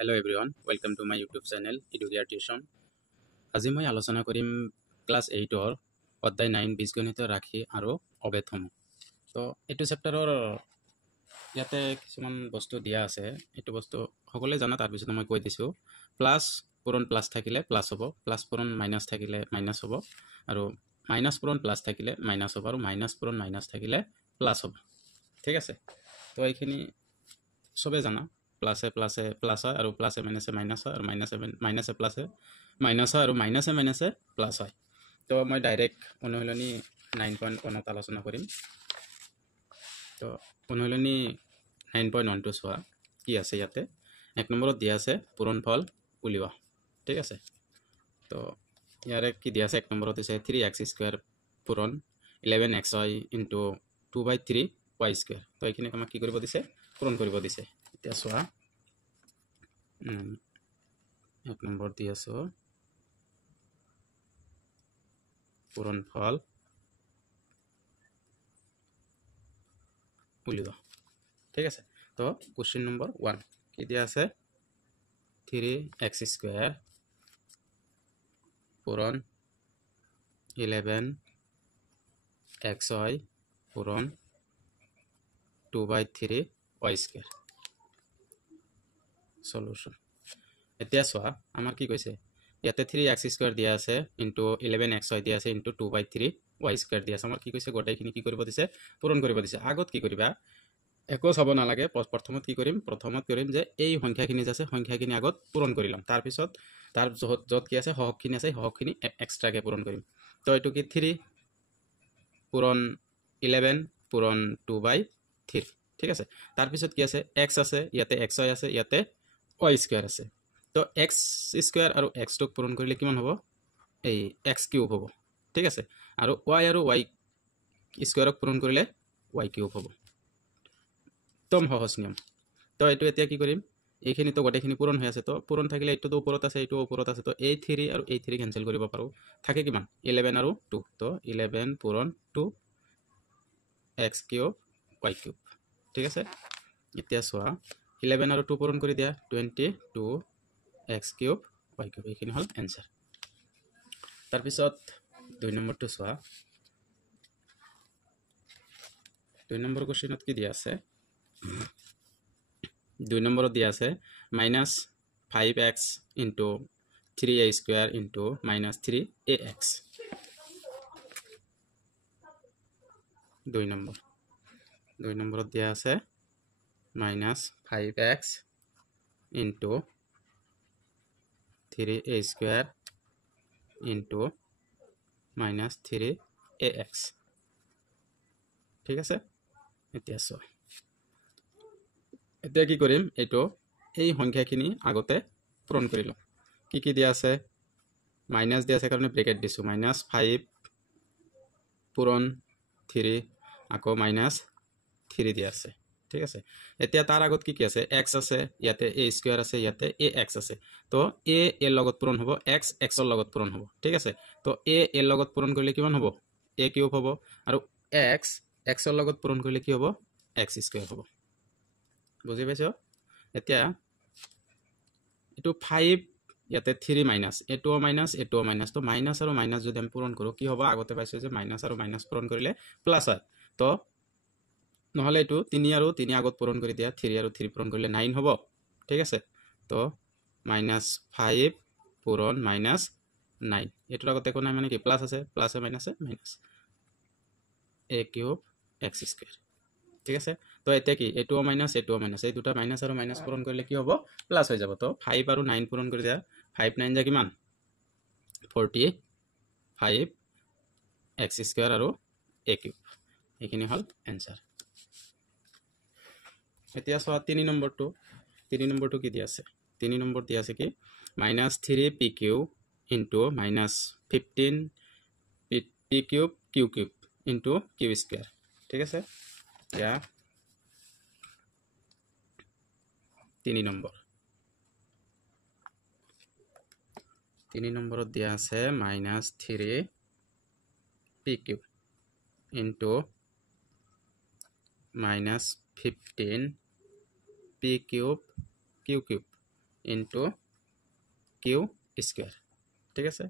Hello everyone, welcome to my YouTube channel Eduria Tuition. আজি মই আলোচনা কৰিম ক্লাছ 8ৰ অধ্যায় 9 বীজগণিত ৰাশি আৰু অবেধসমূহ। তো এইটো চেপ্টাৰৰ ইয়াতে কিছুমান বস্তু দিয়া আছে। এইটো বস্তু সকলোৱে জানা, তাৰ পিছত মই কৈ দিছোঁ। প্লাছ পূৰণ প্লাছ থাকিলে প্লাছ হ'ব, প্লাছ পূৰণ মাইনাছ থাকিলে মাইনাছ হ'ব, আৰু মাইনাছ পূৰণ প্লাছ থাকিলে মাইনাছ হ'ব, আৰু মাইনাছ পূৰণ মাইনাছ থাকিলে প্লাছ হ'ব। ঠিক আছে, তো এইখিনি চবে জানা। প্লাছে প্লাছে প্লাছ হয় আৰু প্লাছে মাইনাছে মাইনাছ হয়, আৰু মাইনাছে প্লাছে মাইনাছ হয়, আৰু মাইনাছে প্লাছ হয়। তো মই ডাইৰেক্ট অনুশীলনী 9.1ত আলোচনা কৰিম। তো অনুশীলনী 9.1টো চোৱা কি আছে ইয়াতে। 1 নম্বৰত দিয়া আছে পূৰণফল উলিওৱা। ঠিক আছে, তো ইয়াৰে কি দিয়া আছে? 1 নম্বৰত দিছে 3x² পূৰণ 11xy ইনটু 2/3y²। তো এইখিনি আমাক কি কৰিব দিছে? পূৰণ কৰিব দিছে। এতিয়া চোৱা, 1 নম্বৰ দি আছো পূৰণফল উলিওৱা। ঠিক আছে, তো কুৱেশ্যন নম্বৰ 1 কি দিয়া আছে? 3x² পূৰণ 11xy পূৰণ 2/3y²। সলিউশন। এতিয়া চোৱা, আমাৰ কি কৈছে? ইয়াতে 3x² দিয়া আছে ইনটু 11xy দিয়া আছে ইনটু 2/3y² দিয়া আছে। আমাৰ কি কৈছে? গোটেইখিনি কি কৰিব দিছে? পূৰণ কৰিব দিছে। আগত কি কৰিবা? একো চাব নালাগে। প্ৰথমত কি কৰিম? যে এই সংখ্যাখিনি যে আছে সংখ্যাখিনি আগত পূৰণ কৰি ল'ম। তাৰপিছত তাৰ য'ত কি আছে সহগখিনি আছে সহগখিনি এক্সট্ৰাকে পূৰণ কৰিম। তো এইটো কি 3 পূৰণ 11 পূৰণ 2/3। ঠিক আছে, তাৰপিছত কি আছে? x আছে, ইয়াতে xy আছে, ইয়াতে y² আছে। তো x² আৰু x2ক পূৰণ কৰিলে কিমান হ'ব? এই x³ হ'ব। ঠিক আছে, আৰু y আৰু y² পূৰণ কৰিলে y³ হ'ব। একদম সহজ নিয়ম। তো এইটো এতিয়া কি কৰিম? এইখিনিতো গোটেইখিনি পূৰণ হৈ আছে। তো পূৰণ থাকিলে এইটোতো ওপৰত আছে, এইটো ওপৰত আছে। তো এই 3 আৰু এই 3 কেঞ্চেল কৰিব পাৰোঁ। থাকে কিমান? 11 আৰু 2। তো 11 পূৰণ 2 x³ y³। ঠিক আছে, এতিয়া চোৱা, 11 আৰু 2 পূৰণ কৰি দিয়া, 22 x³ y³। এইখিনি হ'ল এনচাৰ। তাৰপিছত 2 নম্বৰটো চোৱা। 2 নম্বৰ কুৱেশ্যনত কি দিয়া আছে? 2 নম্বৰত দিয়া আছে -5x into 3a² into -3ax। 2 নম্বৰত দিয়া আছে -5x into 3a² into -3ax। ঠিক আছে, এতিয়া চোৱা, এতিয়া কি কৰিম? এইটো এই সংখ্যাখিনি আগতে পূৰণ কৰি লওঁ। কি কি দিয়া আছে? মাইনাছ দিয়া আছে কাৰণে ব্ৰেকেট দিছোঁ। -5 পূৰণ 3 আকৌ -3 দিয়া আছে। ঠিক আছে, এতিয়া তাৰ আগত কি কি আছে? x আছে, ইয়াতে a² আছে, ইয়াতে ax আছে। তো a এৰ লগত পূৰণ হ'ব, x xৰ লগত পূৰণ হ'ব। ঠিক আছে, তো a এৰ লগত পূৰণ কৰিলে কিমান হ'ব? a³ হ'ব, আৰু x xৰ লগত পূৰণ কৰিলে কি হ'ব? x² হ'ব। বুজি পাইছ? এতিয়া এইটো 5, ইয়াতে 3 মাইনাছ, এইটোও মাইনাছ, এইটোও মাইনাছ। তো মাইনাছ আৰু মাইনাছ যদি আমি পূৰণ কৰোঁ কি হ'ব? আগতে পাইছোঁ যে মাইনাছ আৰু মাইনাছ পূৰণ কৰিলে প্লাছ হয়। তো নহ'লে এইটো 3 আৰু 3 আগত পূৰণ কৰি দিয়া, 3 আৰু 3 পূৰণ কৰিলে 9 হ'ব। ঠিক আছে, তো -5 পূৰণ -9। এইটোৰ আগত একো নাই, মানে কি প্লাছ আছে, প্লাছে মাইনাছে মাইনাছ, a³ x²। ঠিক আছে, তো এতিয়া কি? এইটোও মাইনাছ, এইটোও মাইনাছ, এই দুটা মাইনাছ আৰু মাইনাছ পূৰণ কৰিলে কি হ'ব? প্লাছ হৈ যাব। তো 5 আৰু 9 পূৰণ কৰি দিয়া, 5 9 যা কিমান? 45 x² আৰু a³। এইখিনি হ'ল এনচাৰ। এতিয়া চোৱা 3 নম্বৰটো। 3 নম্বৰটো কি দিয়া আছে? 3 নম্বৰ দিয়া আছে কি? -3pq into -15 p³ q³ into q²। ঠিক আছে, এতিয়া 3 নম্বৰত দিয়া আছে -3pq into -15 p³ q³ into Q square ঠিক আছে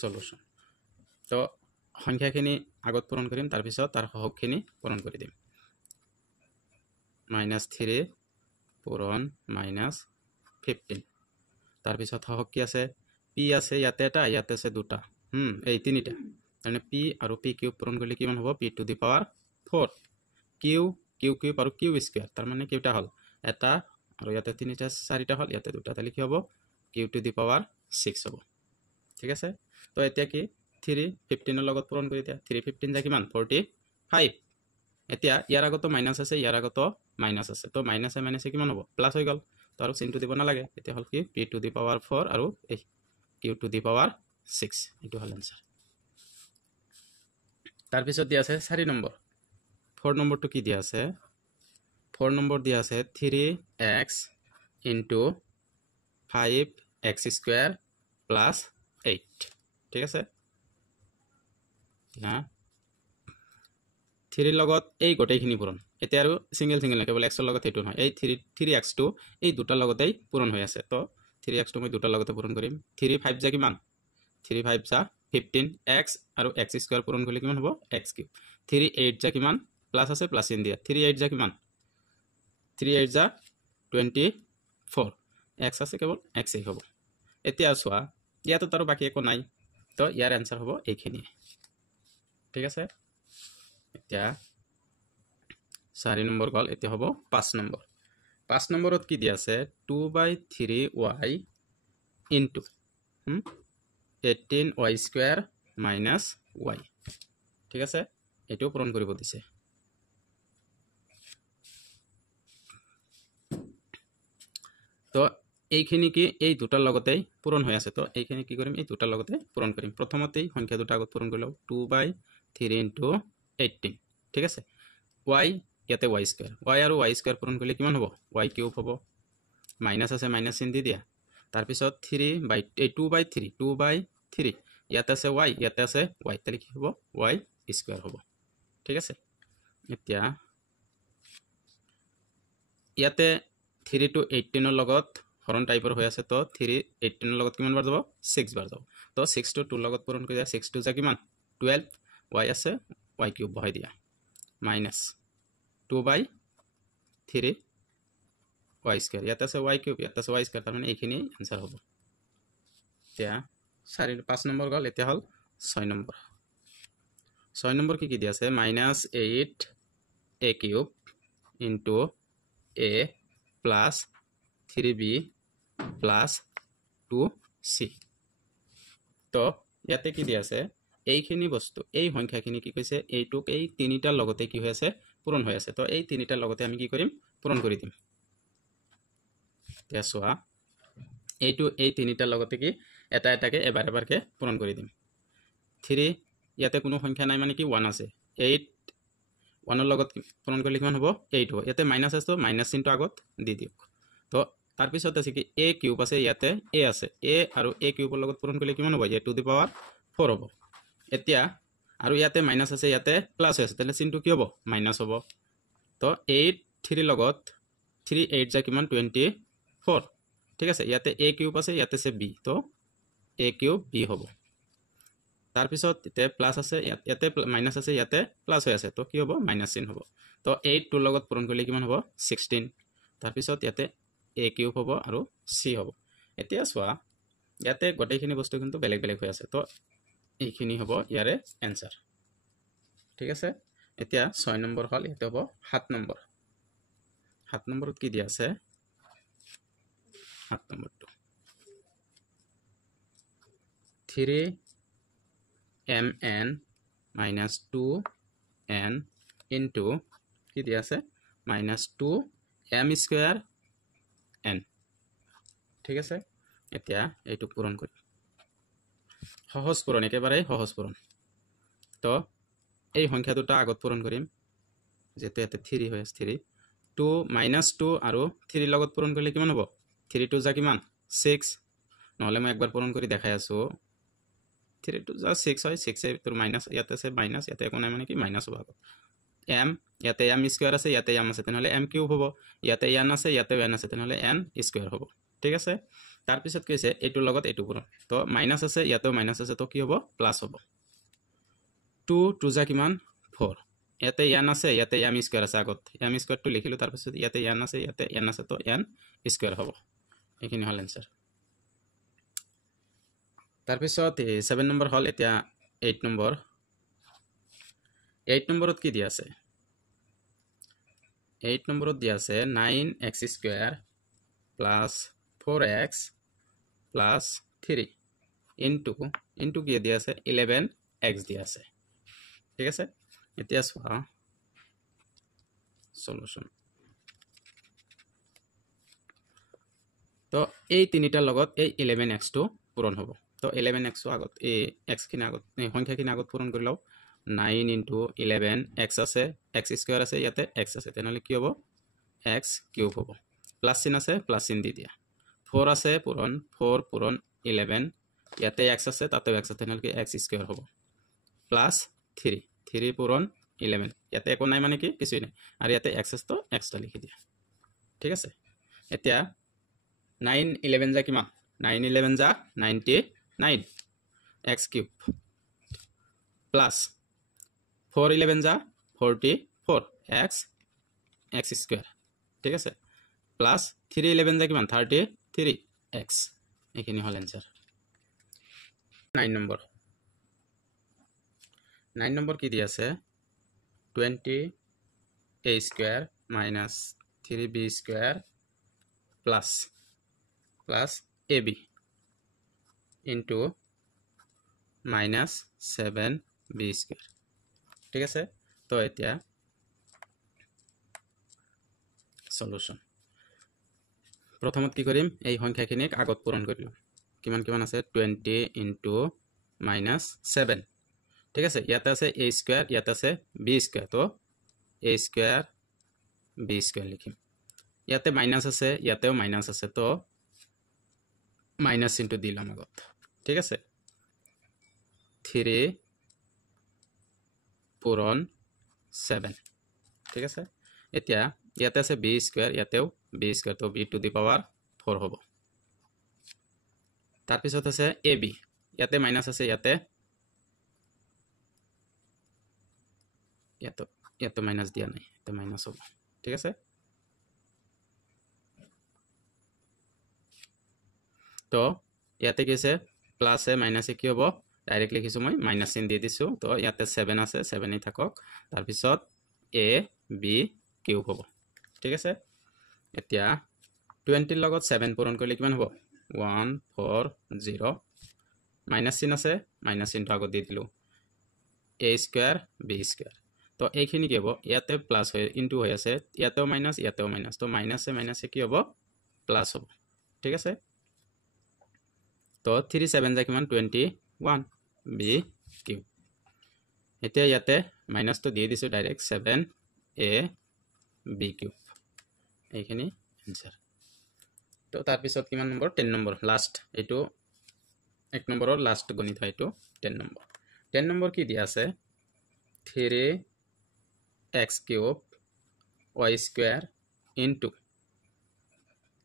সলিউশন তো সংখ্যাখিনি আগত পূৰণ কৰিম তাৰপিছত তাৰ হহখিনি পূৰণ কৰি দিম -3 পূৰণ -15 তাৰপিছত হহক কি আছে p আছে ইয়াতে এটা ইয়াতে আছে দুটা এই তিনিটা মানে p আৰু p কিউব পূৰণ কৰিলে কিমান হ'ব p to the power 4 Q Q cube আৰু কিউ স্কয়াৰ তাৰ মানে কিউটা হল এটা আৰু ইয়াতে তিনিটা চাৰিটা হল ইয়াতে দুটা তালি কি হ'ব কিউ টু দি পাৱাৰ 6 হ'ব ঠিক আছে তো এতিয়া কি 3 15 ৰ লগত পূৰণ কৰি দিয়া 3 15 যা কিমান 45 এতিয়া ইয়াৰ আগতো মাইনাস আছে ইয়াৰ আগতো মাইনাস আছে তো মাইনাসে মাইনাসে কিমান হ'ব প্লাস হৈ গল তো আৰু চিনটো দিব নালাগে এতিয়া হল কি p টু দি পাৱাৰ 4 আৰু এই কিউ টু দি পাৱাৰ 6 এটো হল आंसर তাৰ পিছত দিয়া আছে 4 নম্বৰ 4 নম্বৰটো কি দিয়া আছে 4 নম্বৰ দিয়া আছে 3x into 5x square plus 8 ঠিক আছে না 3 লগত এই গোটেইখিনি পূৰণ এতিয়া আৰু সিঙ্গেল সিঙ্গেল কেৱল x ৰ লগত হেতু নহয় এই 3x টো এই দুটা লগতেই পূৰণ হৈ আছে তো 3x টো মই দুটা লগতে পূৰণ কৰিম 3 5 যা কিমান 3 5 যা 15 x আৰু x স্কয়াৰ পূৰণ কৰিলে কিমান হ'ব x কিউব 3 8 যা কিমান প্লাস আছে প্লাস ইন দিয়া 3 8 যা কিমান 3 8 যা 24 x আছে কেৱল x এই হ'ব এতিয়া চোৱা ইয়াতো তাৰ বাকি একো নাই তো ইয়াৰ आंसर হ'ব এইখিনি ঠিক আছে এতিয়া 4 নম্বৰ গল এতিয়া হ'ব 5 নম্বৰ 5 নম্বৰত কি দিয়া আছে 2/3y into 18y square minus y ঠিক আছে এটো পূৰণ কৰিব দিছে তো এইখিনি কি এই দুটাৰ লগতেই পূৰণ হৈ আছে তো এইখিনি কি কৰিম এই দুটাৰ লগতে পূৰণ কৰিম প্ৰথমতেই সংখ্যা দুটা আগত পূৰণ কৰি লও 2/3 into 18 ঠিক আছে y ইয়াতে y স্কয়াৰ y আৰু y স্কয়াৰ পূৰণ কৰিলে কিমান হ'ব y কিউব হ'ব মাইনাস আছে মাইনাস চিন দি দিয়া তাৰ পিছত 2/3 ইয়াতে আছে y ইয়াতে আছে y তালি কি হ'ব y স্কয়াৰ হ'ব ঠিক আছে এতিয়া ইয়াতে 3 to 18 ৰ লগত হৰণ টাইপৰ হৈ আছে তো 3 18 ৰ লগত কিমান বাৰ যাব 6 বাৰ যাব তো 6 to 2 লগত পূৰণ কৰি দিয়া 6 to যা কিমান 12 y আছে y কিউব বহাই দিয়া minus 2/3 y square ইয়াতে আছে y কিউব ইয়াতে আছে y square তাৰ মানে এইখিনি आंसर হ'ব এতিয়া 5 নম্বৰ গল এতিয়া হল 6 নম্বৰ 6 নম্বৰ কি দিয়া আছে -8 a cube into a plus 3b plus 2c তো ইয়াতে কি দিয়া আছে এইখিনি বস্তু এই সংখ্যাখিনি কি কৈছে এইটুক এই তিনিটাৰ লগতে কি হৈ আছে পূৰণ হৈ আছে তো এই তিনিটাৰ লগতে আমি কি কৰিম পূৰণ কৰি দিম তেছৱা এইটো এই তিনিটাৰ লগতে কি এটা এটাকে এবাৰ এবাৰকে পূৰণ কৰি দিম 3 ইয়াতে কোনো সংখ্যা নাই মানে কি 1 আছে 8 1 ৰ লগত পূৰণ কৰিলে কিমান হ'ব 8 হ'ব ইয়াতে মাইনাস আছে তো মাইনাস চিনটো আগত দি দিওক তো তাৰ পিছত আছে কি a কিউব আছে ইয়াতে a আছে a আৰু a কিউবৰ লগত পূৰণ কৰিলে কিমান হ'ব a টু দি পাৱাৰ 4 হ'ব এতিয়া আৰু ইয়াতে মাইনাস আছে ইয়াতে প্লাস আছে তেলে চিনটো কি হ'ব মাইনাস হ'ব তো 8 3 লগত 3 8 যা কিমান 24 ঠিক আছে ইয়াতে a কিউব আছে ইয়াতে আছে b তো a কিউব b হ'ব তাৰ পিছত তে প্লাস আছে ইয়াতে মাইনাস আছে ইয়াতে প্লাস হৈ আছে তো কি হ'ব মাইনাস চিন হ'ব তো 8 2 লগত পূৰণ কৰিলে কিমান হ'ব 16 তাৰ পিছত ইয়াতে a কিউব হ'ব আৰু c হ'ব এতিয়া চোৱা ইয়াতে গোটেইখিনি বস্তু কিন্তু বেলেগ বেলেগ হৈ আছে তো এইখিনি হ'ব ইয়াৰে आंसर ঠিক আছে এতিয়া 6 নম্বৰ হল এটা হ'ব 7 নম্বৰ 7 নম্বৰত কি দিয়া আছে 7 নম্বৰটো 3mn minus 2n into কি দিয়া আছে minus 2m square n ঠিক আছে এতিয়া এইটো পূৰণ কৰি সহজ পূৰণ একেবাৰে সহজ পূৰণ তো এই সংখ্যা দুটা আগত পূৰণ কৰিম যেতে এতে 3 হৈ আছে 3 2 -2 আৰু 3 লগত পূৰণ কৰিলে কিমান হ'ব 3 2 যা কিমান 6 নহলে মই একবাৰ পূৰণ কৰি দেখাই আছো 3 2 যা 6 হয় 6 এ তোৰ মাইনাস ইয়াতে আছে মাইনাস ইয়াতে কোন নাই মানে কি মাইনাস হ'ব m ইয়াতে m স্কয়ার আছে ইয়াতে m আছে তেনেহলে m কিউব হ'ব ইয়াতে n আছে ইয়াতে n আছে তেনেহলে n স্কয়ার হ'ব ঠিক আছে তাৰ পিছত কি হৈছে এটো লগত এটো পুৰণ তো মাইনাস আছে ইয়াতেও মাইনাস আছে তো কি হ'ব প্লাস হ'ব 2 2 যা কিমান 4 ইয়াতে n আছে ইয়াতে m স্কয়ার আছে আগত m স্কয়ার টো লিখিলো তাৰ পিছত ইয়াতে n আছে ইয়াতে n আছে তো n স্কয়াৰ হ'ব এইখিনি হল आंसर তাৰ পিছত 7 নম্বৰ হল এতিয়া 8 নম্বৰ 8 নম্বৰত কি দিয়া আছে 8 নম্বৰত দিয়া আছে 9x square plus 4x plus 3 into কি দিয়া আছে 11x দিয়া আছে ঠিক আছে এতিয়া চোৱা সলিউশন তো এই তিনিটাৰ লগত এই 11x টো পূৰণ হ'ব তো 11x আগত এই x খিনি আগত এই সংখ্যাখিনি আগত পূৰণ কৰি লও 9 into 11 x আছে x স্কয়ার আছে ইয়াতে x আছে তেনেহলে কি হ'ব x কিউব হ'ব প্লাস চিন আছে প্লাস চিন দি দিয়া 4 আছে পূৰণ 4 পূৰণ 11 ইয়াতে x আছে তাতে x আছে তেনেহলে কি x স্কয়ার হ'ব প্লাস 3 3 পূৰণ 11 ইয়াতে একো নাই মানে কি কিছু নাই আৰু ইয়াতে x আছে তো x টা লিখি দিয়া ঠিক আছে এতিয়া 9 11 যা কিমান 9 11 যা 99 x কিউব প্লাস 4 11 যা 44 x স্কয়ার ঠিক আছে প্লাস 3 11 যা কিমান 33 x এখিনি হল आंसर 9 নম্বৰ 9 নম্বৰ কি দি আছে 20 a square minus 3b square plus ab into minus 7b square ঠিক আছে তো এতিয়া সলিউশন প্ৰথমত কি কৰিম এই সংখ্যাখিনিক আগত পূৰণ কৰিলো কিমান কিমান আছে 20 into minus 7 ঠিক আছে ইয়াতে আছে a স্কয়ার ইয়াতে আছে b স্কয়ার তো a স্কয়ার b স্কয়ার লিখিম ইয়াতে মাইনাস আছে ইয়াতেও মাইনাস আছে তো মাইনাস ইনটু দিলাম আগত ঠিক আছে 3 পূৰণ 7 ঠিক আছে এতিয়া ইয়াতে আছে b স্কয়ার ইয়াতেও b স্কয়ার তো b টু দি পাওয়ার 4 হ'ব তাৰ পিছত আছে ab ইয়াতে মাইনাস আছে ইয়াতে ইয়াতে মাইনাস দিয়া নাই এটা মাইনাস হ'ব ঠিক আছে তো ইয়াতে কি আছে প্লাস এ মাইনাস এ কি হ'ব ডাইরেক্ট লিখিছো মই মাইনাস চিন দি দিছো তো ইয়াতে 7 আছে 7 ই থাকক তাৰ পিছত a b কিউব হ'ব ঠিক আছে এতিয়া 20 ৰ লগত 7 পূৰণ কৰিলে কিমান হ'ব 140 মাইনাস চিন আছে মাইনাস চিনটো আগত দি দিলো a স্কয়ার b স্কয়ার তো এইখিনি কি হ'ব ইয়াতে প্লাস হয় ইনটু হৈ আছে ইয়াতেও মাইনাস তো মাইনাসে কি হ'ব প্লাস হ'ব ঠিক আছে তো 3 7 যা কিমান 21 b কিউব এতিয়া ইয়াতে মাইনাস তো দিয়ে দিছো ডাইরেক্ট 7 a b কিউব এইখিনি आंसर তো তাৰ পিছত কিমান নম্বৰ 10 নম্বৰ লাস্ট এটো 1 নম্বৰৰ লাস্ট গণিত হয় এটো 10 নম্বৰ কি দিয়া আছে 3x cube y square into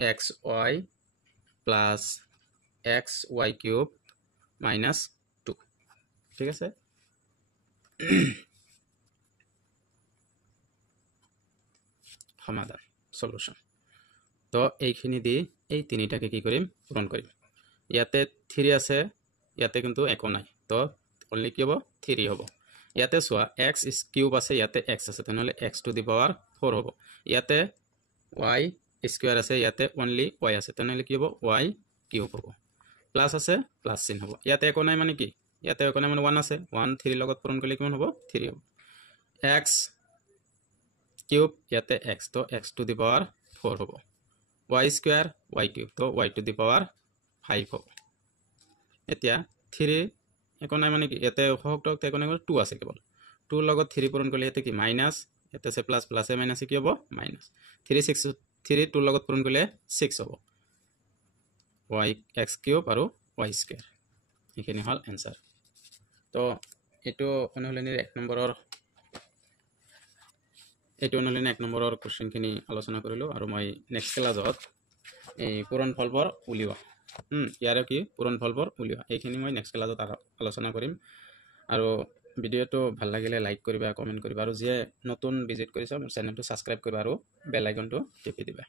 xy plus xy cube minus 2 ঠিক আছে সমাধান সলিউশন তো এইখিনি দি এই তিনিটাকে কি কৰিম পূৰণ কৰিম ইয়াতে 3 আছে ইয়াতে কিন্তু একো নাই তো অনলি কি হ'ব 3 হ'ব ইয়াতে সোয়া x কিউব আছে ইয়াতে x আছে তেনেহলে x টু দি পাওয়ার 4 হ'ব ইয়াতে y স্কয়ার আছে ইয়াতে অনলি y আছে তেনেহলে কি হ'ব y কিউব হ'ব প্লাস আছে প্লাস চিন হ'ব ইয়াতে একো নাই মানে কি ইয়াতে একো নাই মানে 1 আছে 1 3 লগত পূৰণ কৰিলে কিমান হ'ব 3 হ'ব x কিউব ইয়াতে x তো x টু দি পাওয়ার 4 হ'ব y স্কয়ার y কিউব তো y টু দি পাওয়ার 5 হ'ব এতিয়া 3 একো নাই মানে কি ইয়াতে হকটক একো নাই 2 আছে কেৱল 2 লগত 3 পূৰণ কৰিলে ইয়াতে কি মাইনাস ইয়াতে আছে প্লাস প্লাসে মাইনাসে কি হ'ব মাইনাস 3 6 3 2 লগত পূৰণ কৰিলে 6 হ'ব y x কিউব আৰু y স্কয়াৰ এখানে হল आंसर তো এটো অনুশীলনীৰ 1 নম্বৰৰ এইটো অনলাইন 1 নম্বৰৰ কুৱেশ্যনখিনি আলোচনা কৰিলোঁ আৰু মই নেক্সট ক্লাছত এই পূৰণ ফলবোৰ উলিওৱা ইয়াৰে কি পূৰণ ফলবোৰ উলিওৱা এইখিনি মই নেক্সট ক্লাছত আলোচনা কৰিম আৰু ভিডিঅ'টো ভাল লাগিলে লাইক কৰিবা কমেণ্ট কৰিবা আৰু যিয়ে নতুন ভিজিট কৰিছা মোৰ চেনেলটো ছাবস্ক্ৰাইব কৰিবা আৰু বেল আইকনটো টিপি দিবা।